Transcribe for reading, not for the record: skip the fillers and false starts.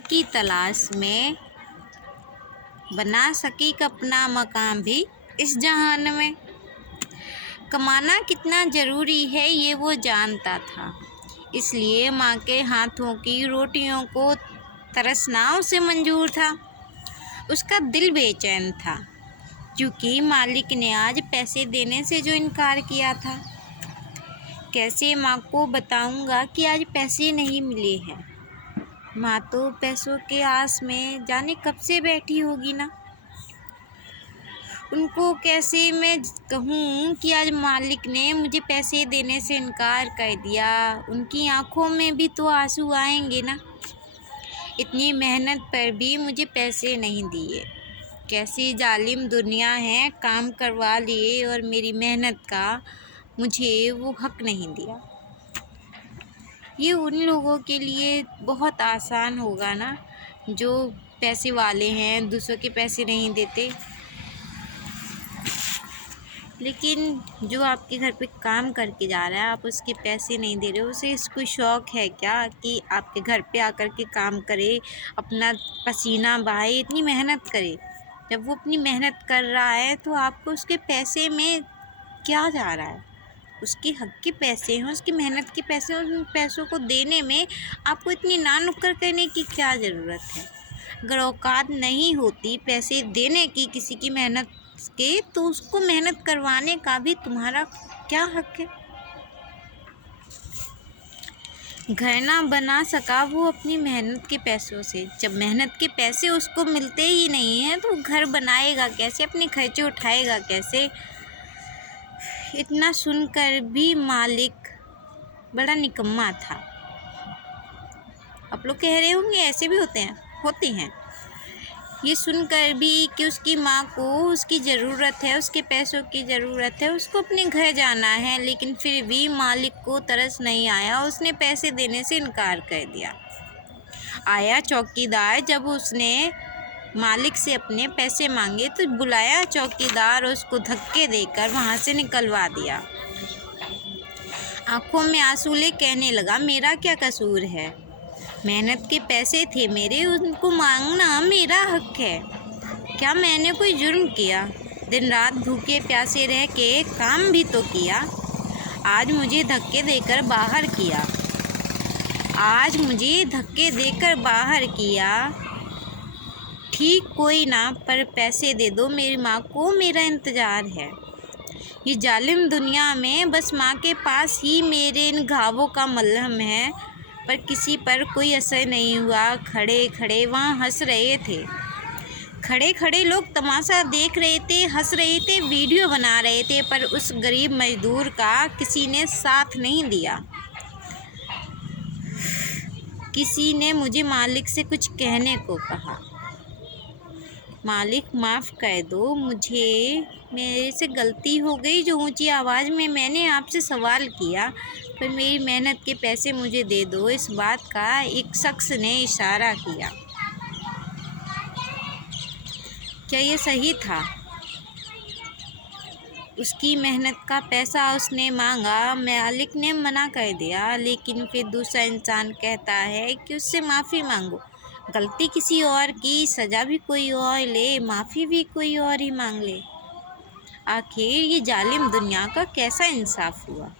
की तलाश में बना सकी अपना मकाम भी इस जहान में। कमाना कितना ज़रूरी है ये वो जानता था, इसलिए माँ के हाथों की रोटियों को तरसना उसे मंजूर था। उसका दिल बेचैन था क्योंकि मालिक ने आज पैसे देने से जो इनकार किया था। कैसे माँ को बताऊंगा कि आज पैसे नहीं मिले हैं। माँ तो पैसों के आस में जाने कब से बैठी होगी ना। उनको कैसे मैं कहूँ कि आज मालिक ने मुझे पैसे देने से इनकार कर दिया। उनकी आँखों में भी तो आंसू आएंगे ना। इतनी मेहनत पर भी मुझे पैसे नहीं दिए। कैसी जालिम दुनिया है, काम करवा लिए और मेरी मेहनत का मुझे वो हक नहीं दिया। ये उन लोगों के लिए बहुत आसान होगा ना जो पैसे वाले हैं, दूसरों के पैसे नहीं देते। लेकिन जो आपके घर पे काम करके जा रहा है, आप उसके पैसे नहीं दे रहे हो, उसे कोई शौक़ है क्या कि आपके घर पे आकर के काम करे, अपना पसीना बहाए, इतनी मेहनत करे। जब वो अपनी मेहनत कर रहा है तो आपको उसके पैसे में क्या जा रहा है? उसके हक के पैसे हैं, उसकी मेहनत के पैसे हैं। उन पैसों को देने में आपको इतनी नानुक्कर करने की क्या ज़रूरत है? अगर औकात नहीं होती पैसे देने की किसी की मेहनत के, तो उसको मेहनत करवाने का भी तुम्हारा क्या हक है? घर ना बना सका वो अपनी मेहनत के पैसों से। जब मेहनत के पैसे उसको मिलते ही नहीं हैं तो घर बनाएगा कैसे, अपने खर्चे उठाएगा कैसे? इतना सुनकर भी मालिक बड़ा निकम्मा था। आप लोग कह रहे होंगे ऐसे भी होते हैं। ये सुनकर भी कि उसकी माँ को उसकी ज़रूरत है, उसके पैसों की ज़रूरत है, उसको अपने घर जाना है, लेकिन फिर भी मालिक को तरस नहीं आया। उसने पैसे देने से इनकार कर दिया। आया चौकीदार, जब उसने मालिक से अपने पैसे मांगे तो बुलाया चौकीदार, उसको धक्के देकर वहाँ से निकलवा दिया। आंखों में आंसू ले कहने लगा, मेरा क्या कसूर है? मेहनत के पैसे थे मेरे, उनको मांगना मेरा हक है। क्या मैंने कोई जुर्म किया? दिन रात भूखे प्यासे रह के काम भी तो किया। आज मुझे धक्के देकर बाहर किया। ठीक कोई ना, पर पैसे दे दो, मेरी माँ को मेरा इंतज़ार है। ये जालिम दुनिया में बस माँ के पास ही मेरे इन घावों का मलहम है, पर किसी पर कोई असर नहीं हुआ। खड़े खड़े वहाँ हंस रहे थे। खड़े खड़े लोग तमाशा देख रहे थे, हंस रहे थे, वीडियो बना रहे थे, पर उस गरीब मजदूर का किसी ने साथ नहीं दिया। किसी ने मुझे मालिक से कुछ कहने को कहा। मालिक माफ़ कर दो, मेरे से गलती हो गई। जो ऊंची आवाज़ में मैंने आपसे सवाल किया, पर मेरी मेहनत के पैसे मुझे दे दो, इस बात का एक शख्स ने इशारा किया। क्या ये सही था? उसकी मेहनत का पैसा उसने मांगा, मालिक ने मना कर दिया, लेकिन फिर दूसरा इंसान कहता है कि उससे माफ़ी मांगो। गलती किसी और की, सज़ा भी कोई और ले, माफ़ी भी कोई और ही मांग ले। आखिर ये जालिम दुनिया का कैसा इंसाफ हुआ?